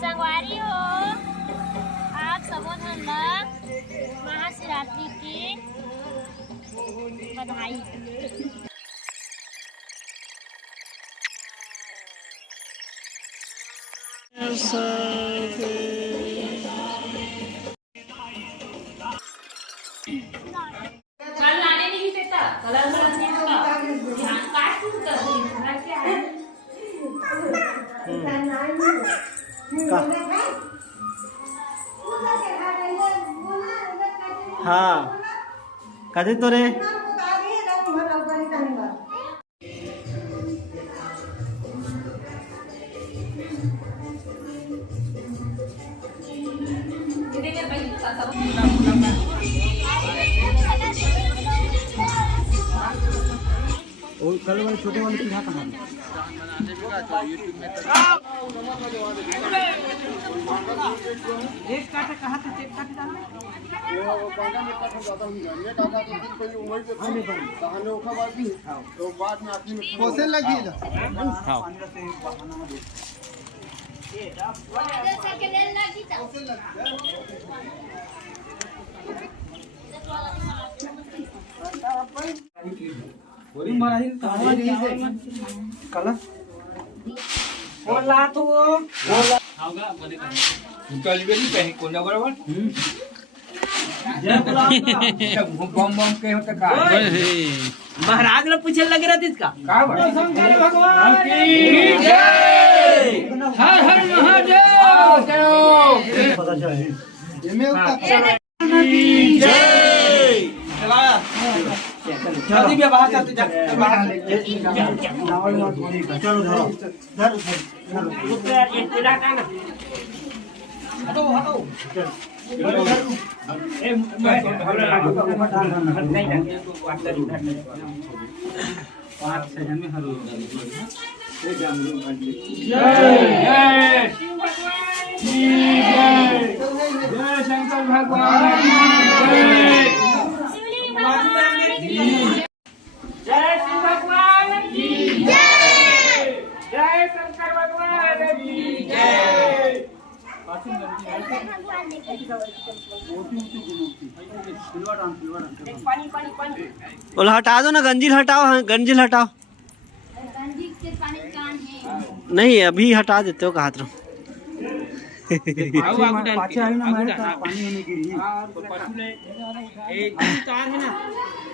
संगवारी हो, आप सबोधन महाशिवरात्रि की बधाई। कल लाने नहीं देता, कलर नहीं देता, काट हाँ कदे तो रे और कल वाले छोटे वाले की कहाँ एक काटे कहाँ से चेक काटे जाना तो बाद में आखिर में कोसे लगी महाराज ने पूछे लगे रहती इसका भगवान हर हर महादेव बाहर चलते जय शंकर भगवान जय शिव भगवान की जय जय शंकर भगवान की जय। बोल हटा दो ना गंजील हटाओ गंजील हटाओ नहीं अभी हटा देते हो कहा तो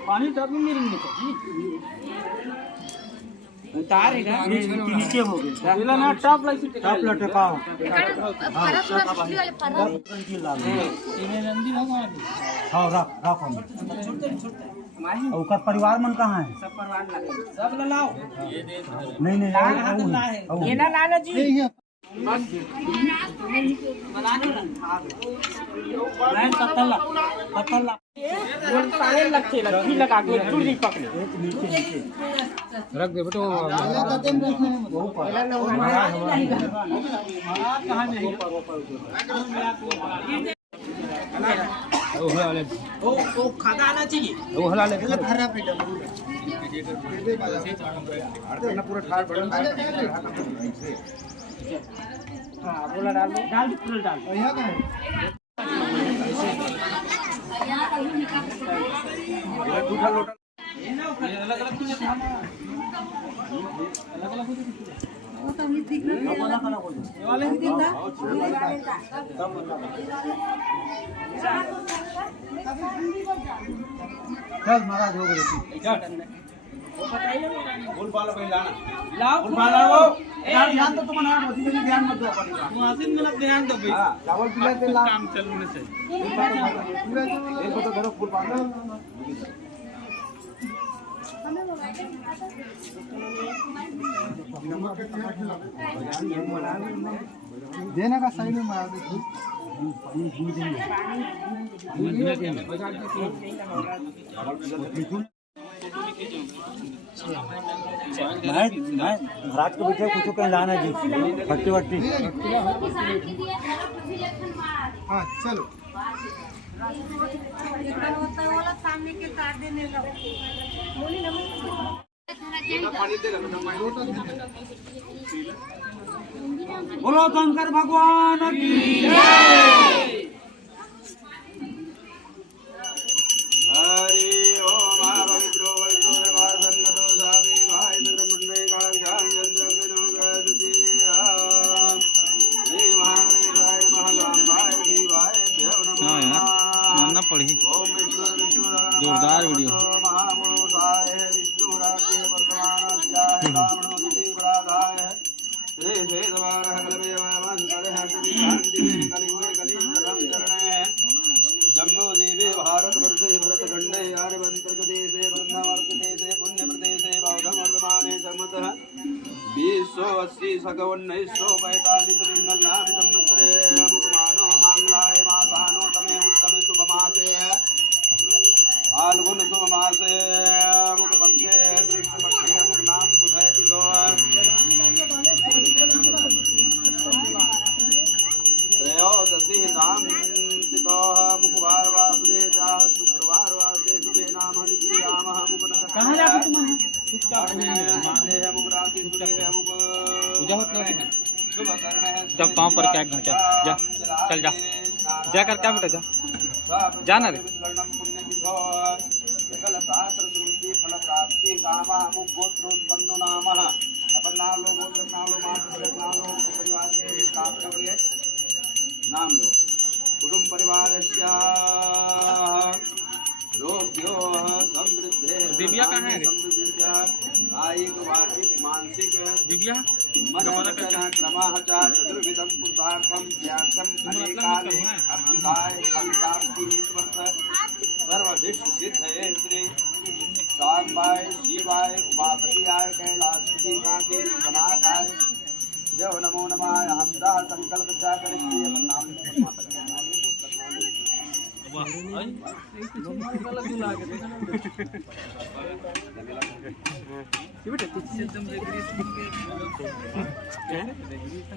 पानी तो अभी मेरी उतारेगा नीचे हो गया ना टॉप लटकाओ हाँ रखो उसका परिवार मन कहाँ है सब परिवार सब लाओ नहीं ये ना लाना जी रख दे बेटो खाता आना चाहिए पूरा ठार हाँ बोला डाल दो पूरा डाल चल महाराज हो गए फूल वाला पहले लाना लाओ फूल वाला वो ध्यान तो तुम्हारा मशीन में ध्यान मत दो मशीन में ध्यान दो भाई चावल पीला के ला काम चलने से एक तो धरो फूल वाला देना का साइड में मार दो पानी रात को बैठे कुछ कहीं लाना जी फट्टी वट्टी। हाँ चलो बोलो शंकर भगवान की हरि ओम पवित्रो वैष्णो दर्वासन्नतो सावे भाई सुब्रह्मण्य काक्षां चंद्रं विनोगदुतिया देवाने भाई महलां भाई शिवाय देव नमः। हां यार मानना पड़ी। ओम विष्णु जोरदार वीडियो महामोदाय विष्णुराज्य वर्तमान जाय रावणो दिव्राधाय श्री श्वेतवार कलवे वंदरे हरि शांति कलिंगे कलिंगं चरणे जम्मू देवी भारत वर्षे व्रत खंडे आर्यवंतर देशे ब्रह्मवर्त देशे पुण्य प्रदेशे बौद्ध वर्धमाने जन्मतः 2080 1945 नाम संवत्सरे मुकमानो मंगलाय मासानो तमे उत्तम शुभ मासे आलगुन शुभ मासे मुख पक्षे दृष्टि पक्षे मुख नाम सुधयति तो त्रयोदशी नाम मुखवार वासुदे शुक्रवार वासुदे शुभे नाम नित्याम मुकुन कहां जाते तुम चुपचाप माने है मुकुरा शुभे है मुक पूजा होता है शुभ कर्ण है जब पांव पर क्या घटा जा चल जा जा कर क्या बेटा जा जाना रे सकल शास्त्र श्रुति फल प्राप्ति कामः मुख गोत्र उत्पन्नो नामः अपन नाम लो गोत्र नाम लो मात्र नाम लो परिवार के स्थापना के नाम लो कुटुंब परिवारस्य रोग्यो समृद्धे दिव्या कहाँ है कायिक वाचिक मानसिक दिव्या मनोरंजन क्रमः च चतुर्विधं पुरुषार्थं त्यागं अनेकानि अभ्युदय फलप्राप्ति हेतुर्थ सर्वभिष्ट सिद्धये श्री शांबाय शिवाय उमापतियाय कैलाशपति कांति विश्वनाथाय जय नमो नमः। हम दाह संकल्प चा करिष्ये नाम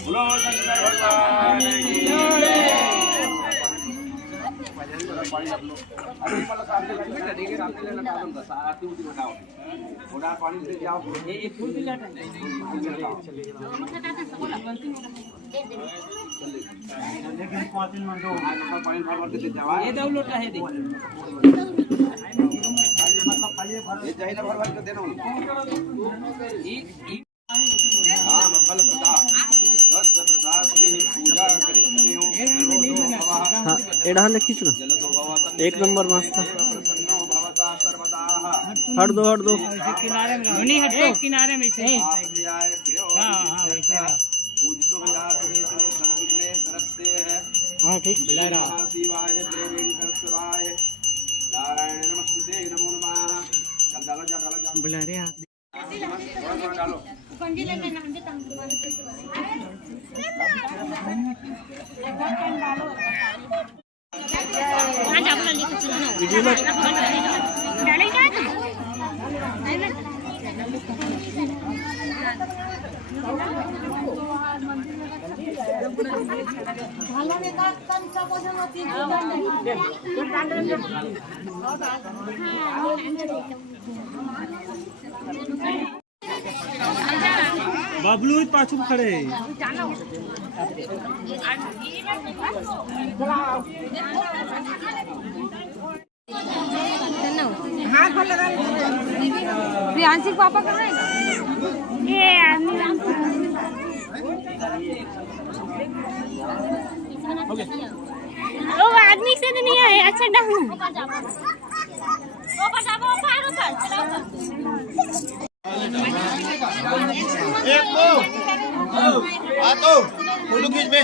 बोलो शंकर भगवान की जय। अभी मतलब सामने बैठे देखिए सामने लेना काम होता साथ ही उठी बनाओ थोड़ा पानी दे जाओ ये फूल भी लाटा लेकिन 5 दिन में दो पानी भर के दे जाओ ये दो लोटा है दे मतलब खाली भर ये चाहिए भर भर के देना हां फल प्रदान दस प्रदान की पूजा करित में हो हाँ एड़ा ले खींच लो एक नंबर मस्त हट दो किनारे में नहीं हटो किनारे में से हाँ ठीक शिवाय नारायण नमस्ते नमो नमः। चल डालो बुला रहे हैं डालो बाबलू पाछू खड़े हाँ खोल लगा प्रियांशी पापा कहाँ है ये आदमी वो आदमी से तो नहीं आए अच्छा डालू एक दो आ तो फोटो खींच बे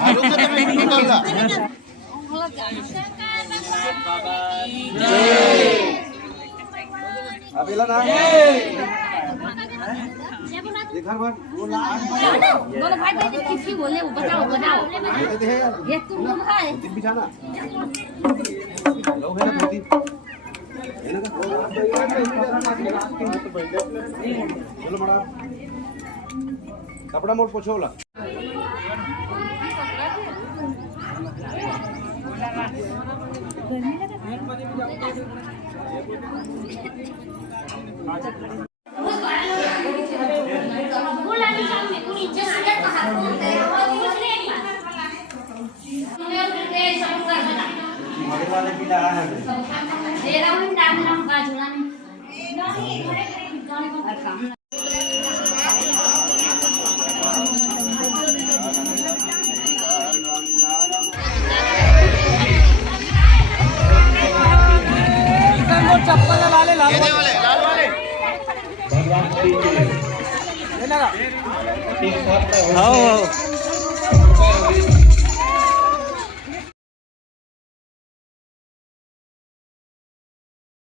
मालूम है तुम्हें निकल रहा अबेला ना देखा मत बोला दोनों भाई भाई किसी बोले वो बताओ ये तुम लोग है दिन बिछाना लो है ना चलो बड़ा कपड़ा मोड़ पोछो ला मुलांनी सांगते कुणी जसं हात बोलते तुम्ही समोर करता हमारे वाले भी डाला है तेरा हूं डाल रहा हूं बाजूला नहीं और काम हो